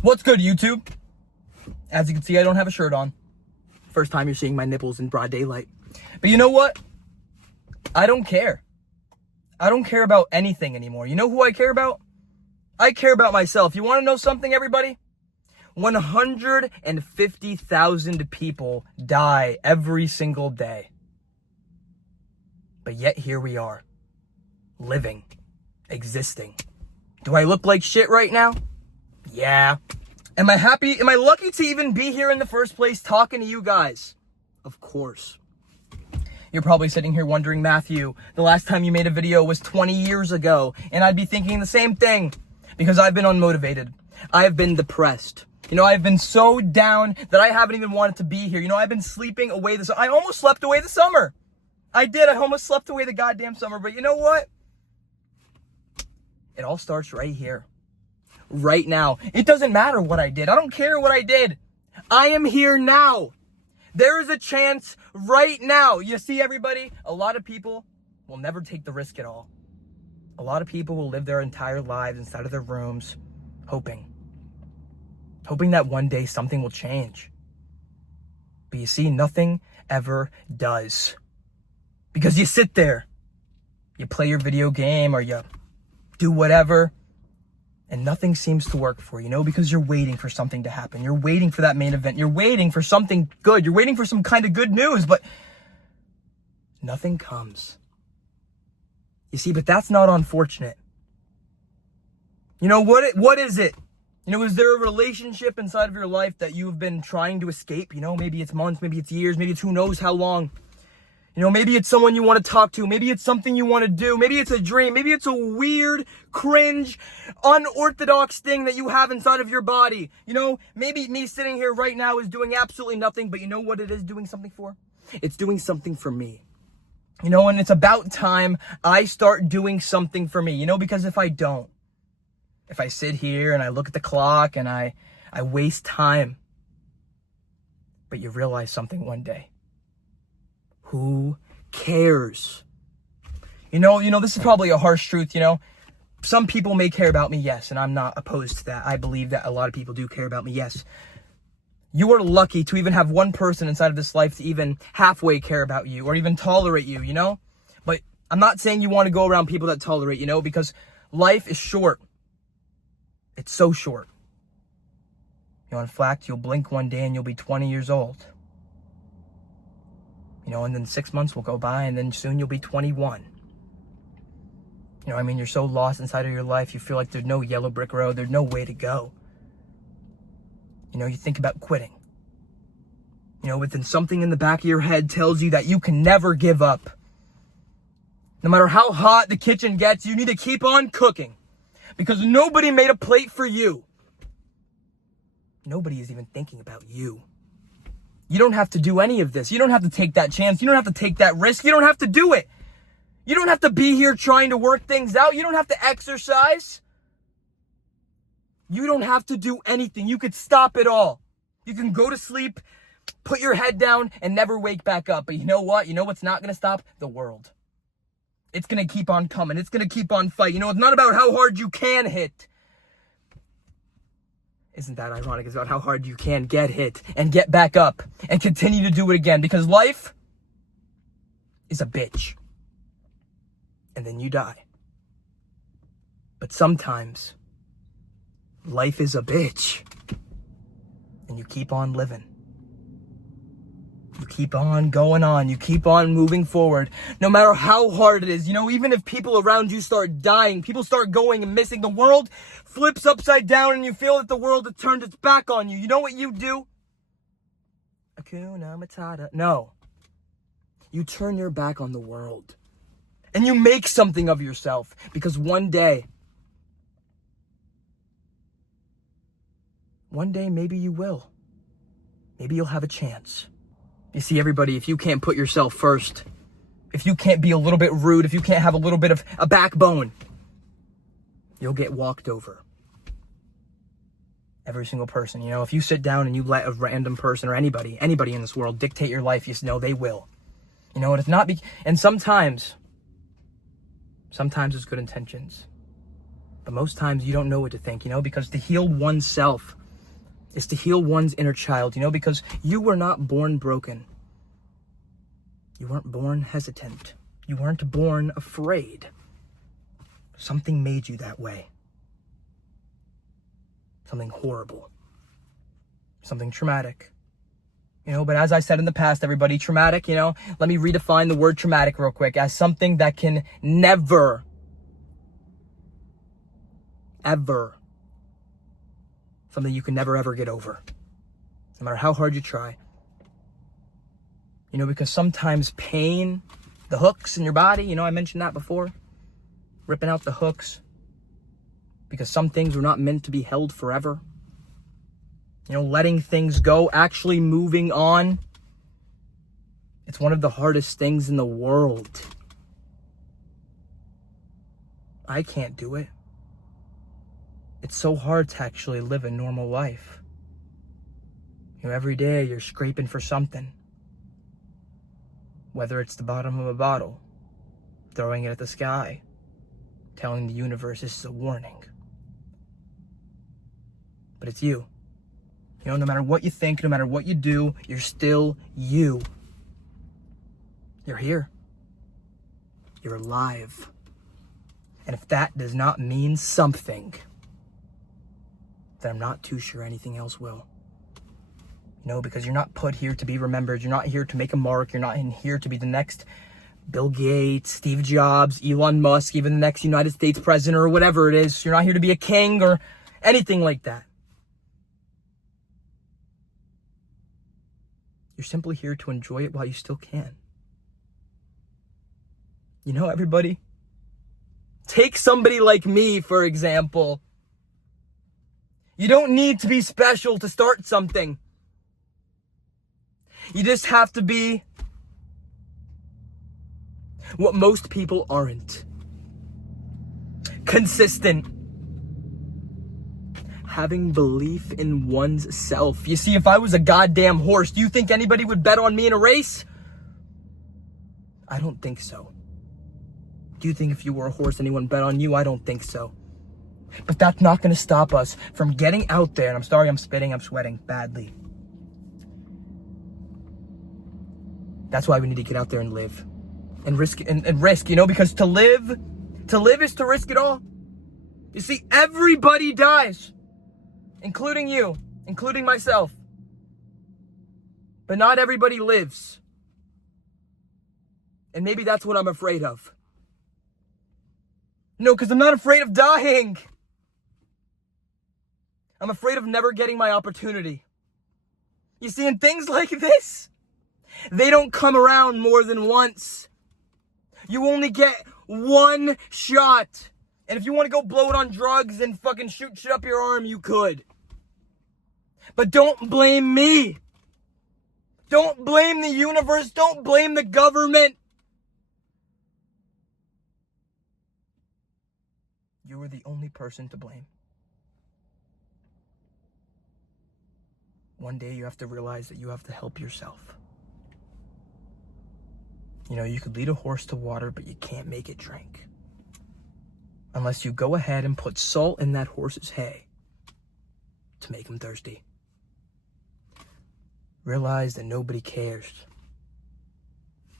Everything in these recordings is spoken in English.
What's good, YouTube? As you can see, I don't have a shirt on. First time you're seeing my nipples in broad daylight. But you know what? I don't care. I don't care about anything anymore. You know who I care about? I care about myself. You want to know something, everybody? 150,000 people die every single day. But yet here we are, living, existing. Do I look like shit right now? Yeah. Am I happy? Am I lucky to even be here in the first place talking to you guys? Of course. You're probably sitting here wondering, Matthew, the last time you made a video was 20 years ago. And I'd be thinking the same thing because I've been unmotivated. I've been depressed. You know, I've been so down that I haven't even wanted to be here. You know, I've been sleeping away I almost slept away the summer. I did. I almost slept away the goddamn summer. But you know what? It all starts right here. Right now. It doesn't matter what I did. I don't care what I did. I am here now. There is a chance right now. You see, everybody, a lot of people will never take the risk at all. A lot of people will live their entire lives inside of their rooms, hoping that one day something will change. But you see, nothing ever does. Because you sit there, you play your video game or you do whatever, and nothing seems to work for you, you know, because you're waiting for something to happen. You're waiting for that main event. You're waiting for something good. You're waiting for some kind of good news, but nothing comes. You see, but that's not unfortunate. You know, what is it? You know, is there a relationship inside of your life that you've been trying to escape? You know, maybe it's months, maybe it's years, maybe it's who knows how long. You know, maybe it's someone you want to talk to. Maybe it's something you want to do. Maybe it's a dream. Maybe it's a weird, cringe, unorthodox thing that you have inside of your body. You know, maybe me sitting here right now is doing absolutely nothing, but you know what it is doing something for? It's doing something for me. You know, and it's about time I start doing something for me. You know, because if I don't, if I sit here and I look at the clock and I waste time, but you realize something one day. Who cares? You know, this is probably a harsh truth, you know. Some people may care about me, yes, and I'm not opposed to that. I believe that a lot of people do care about me, yes. You are lucky to even have one person inside of this life to even halfway care about you or even tolerate you, you know. But I'm not saying you want to go around people that tolerate, you know, because life is short. It's so short. You know, in fact, you'll blink one day and you'll be 20 years old. You know, and then 6 months will go by, and then soon you'll be 21. You know, I mean, you're so lost inside of your life, you feel like there's no yellow brick road, there's no way to go. You know, you think about quitting. You know, within something in the back of your head tells you that you can never give up. No matter how hot the kitchen gets, you need to keep on cooking. Because nobody made a plate for you. Nobody is even thinking about you. You don't have to do any of this. You don't have to take that chance. You don't have to take that risk. You don't have to do it. You don't have to be here trying to work things out. You don't have to exercise. You don't have to do anything. You could stop it all. You can go to sleep, put your head down, and never wake back up. But you know what? You know what's not going to stop? The world. It's going to keep on coming. It's going to keep on fighting. You know, it's not about how hard you can hit. Isn't that ironic? It's about how hard you can get hit and get back up and continue to do it again. Because life is a bitch. And then you die. But sometimes life is a bitch. And you keep on living. You keep on going on. You keep on moving forward. No matter how hard it is. You know, even if people around you start dying, people start going and missing, the world flips upside down and you feel that the world has turned its back on you. You know what you do? Hakuna Matata. No. You turn your back on the world. And you make something of yourself. Because one day maybe you will. Maybe you'll have a chance. You see, everybody, if you can't put yourself first, if you can't be a little bit rude, if you can't have a little bit of a backbone, you'll get walked over. Every single person, you know, if you sit down and you let a random person or anybody in this world dictate your life, you know they will. You know, and it's not, and sometimes it's good intentions. But most times you don't know what to think, you know, because to heal oneself is to heal one's inner child, because you were not born broken. You weren't born hesitant. You weren't born afraid. Something made you that way. Something horrible. Something traumatic. But as I said in the past, everybody, traumatic, let me redefine the word traumatic real quick as something that can never, ever, something you can never, ever get over. No matter how hard you try. Because sometimes pain, the hooks in your body, I mentioned that before. Ripping out the hooks. Because some things were not meant to be held forever. Letting things go, actually moving on. It's one of the hardest things in the world. I can't do it. It's so hard to actually live a normal life. Every day you're scraping for something. Whether it's the bottom of a bottle, throwing it at the sky, telling the universe this is a warning. But it's you. No matter what you think, no matter what you do, you're still you. You're here. You're alive. And if that does not mean something, then I'm not too sure anything else will. Because you're not put here to be remembered. You're not here to make a mark. You're not in here to be the next Bill Gates, Steve Jobs, Elon Musk, even the next United States president or whatever it is. You're not here to be a king or anything like that. You're simply here to enjoy it while you still can. Everybody, take somebody like me, for example. You don't need to be special to start something. You just have to be what most people aren't. Consistent. Having belief in one's self. You see, if I was a goddamn horse, do you think anybody would bet on me in a race? I don't think so. Do you think if you were a horse, anyone bet on you? I don't think so. But that's not going to stop us from getting out there. And I'm sorry I'm spitting, I'm sweating badly. That's why we need to get out there and live. And risk, because to live is to risk it all. You see, everybody dies. Including you, including myself. But not everybody lives. And maybe that's what I'm afraid of. No, because I'm not afraid of dying. I'm afraid of never getting my opportunity. You see, in things like this, they don't come around more than once. You only get one shot. And if you want to go blow it on drugs and fucking shoot shit up your arm, you could. But don't blame me. Don't blame the universe. Don't blame the government. You were the only person to blame. One day you have to realize that you have to help yourself. You could lead a horse to water, but you can't make it drink. Unless you go ahead and put salt in that horse's hay to make him thirsty. Realize that nobody cares.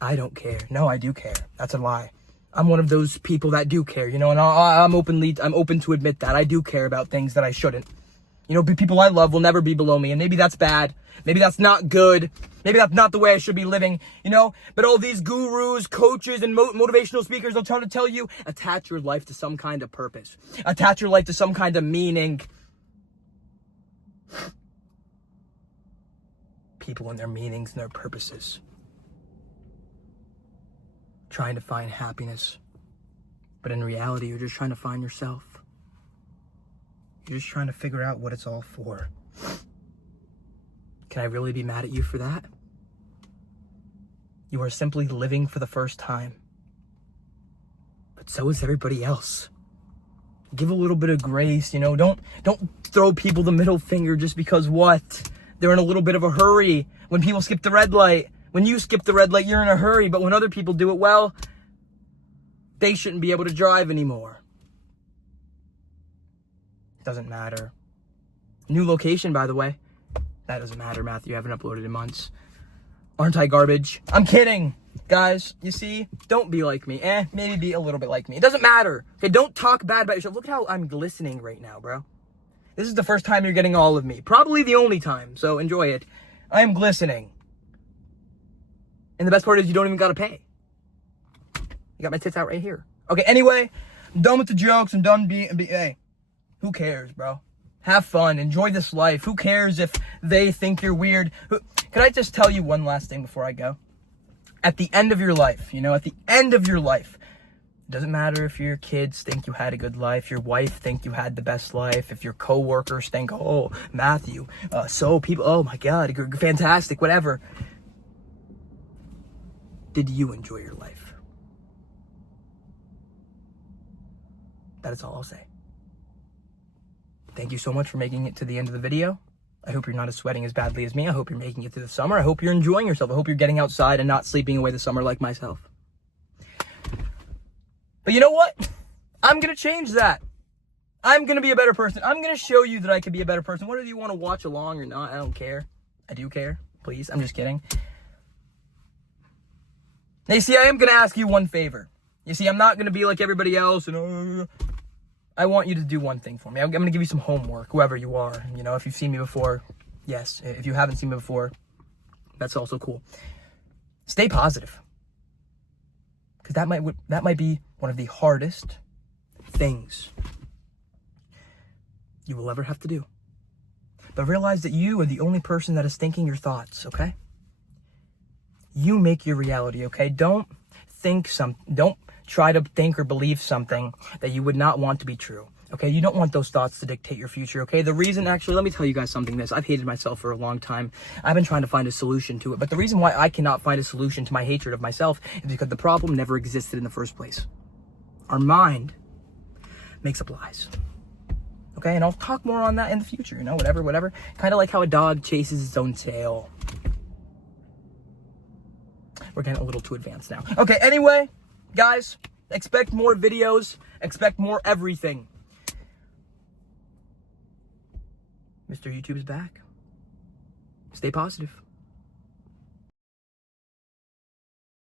I don't care. No, I do care. That's a lie. I'm one of those people that do care, and I'm open to admit that. I do care about things that I shouldn't. People I love will never be below me, and maybe that's bad. Maybe that's not good. Maybe that's not the way I should be living, But all these gurus, coaches, and motivational speakers will try to tell you, attach your life to some kind of purpose. Attach your life to some kind of meaning. People and their meanings and their purposes. Trying to find happiness. But in reality, you're just trying to find yourself. You're just trying to figure out what it's all for. Can I really be mad at you for that? You are simply living for the first time. But so is everybody else. Give a little bit of grace, Don't throw people the middle finger just because what? They're in a little bit of a hurry. When people skip the red light. When you skip the red light, you're in a hurry. But when other people do it well, they shouldn't be able to drive anymore. It doesn't matter. New location, by the way. That doesn't matter, Matthew. I haven't uploaded in months. Aren't I garbage? I'm kidding. Guys, you see, don't be like me. Maybe be a little bit like me. It doesn't matter. Okay, don't talk bad about yourself. Look at how I'm glistening right now, bro. This is the first time you're getting all of me. Probably the only time, so enjoy it. I am glistening. And the best part is you don't even gotta pay. You got my tits out right here. Okay, anyway, I'm done with the jokes. I'm done being, hey, who cares, bro? Have fun. Enjoy this life. Who cares if they think you're weird? Can I just tell you one last thing before I go? At the end of your life, at the end of your life, it doesn't matter if your kids think you had a good life, your wife think you had the best life, if your coworkers think, oh, Matthew, oh my God, you're fantastic, whatever. Did you enjoy your life? That is all I'll say. Thank you so much for making it to the end of the video. I hope you're not as sweating as badly as me. I hope you're making it through the summer. I hope you're enjoying yourself. I hope you're getting outside and not sleeping away the summer like myself. But you know what? I'm going to change that. I'm going to be a better person. I'm going to show you that I can be a better person. Whether you want to watch along or not, I don't care. I do care. Please. I'm just kidding. Now, you see, I am going to ask you one favor. You see, I'm not going to be like everybody else and I want you to do one thing for me. I'm going to give you some homework, whoever you are. If you've seen me before, yes. If you haven't seen me before, that's also cool. Stay positive. Because that might be one of the hardest things you will ever have to do. But realize that you are the only person that is thinking your thoughts, okay? You make your reality, okay? Don't try to think or believe something that you would not want to be true, okay? You don't want those thoughts to dictate your future, okay? The reason, actually, let me tell you guys something. I've hated myself for a long time. I've been trying to find a solution to it, but the reason why I cannot find a solution to my hatred of myself is because the problem never existed in the first place. Our mind makes up lies, okay? And I'll talk more on that in the future, whatever. Kind of like how a dog chases its own tail. We're getting a little too advanced now. Okay, anyway, guys, expect more videos, expect more everything. Mr. YouTube is back. Stay positive.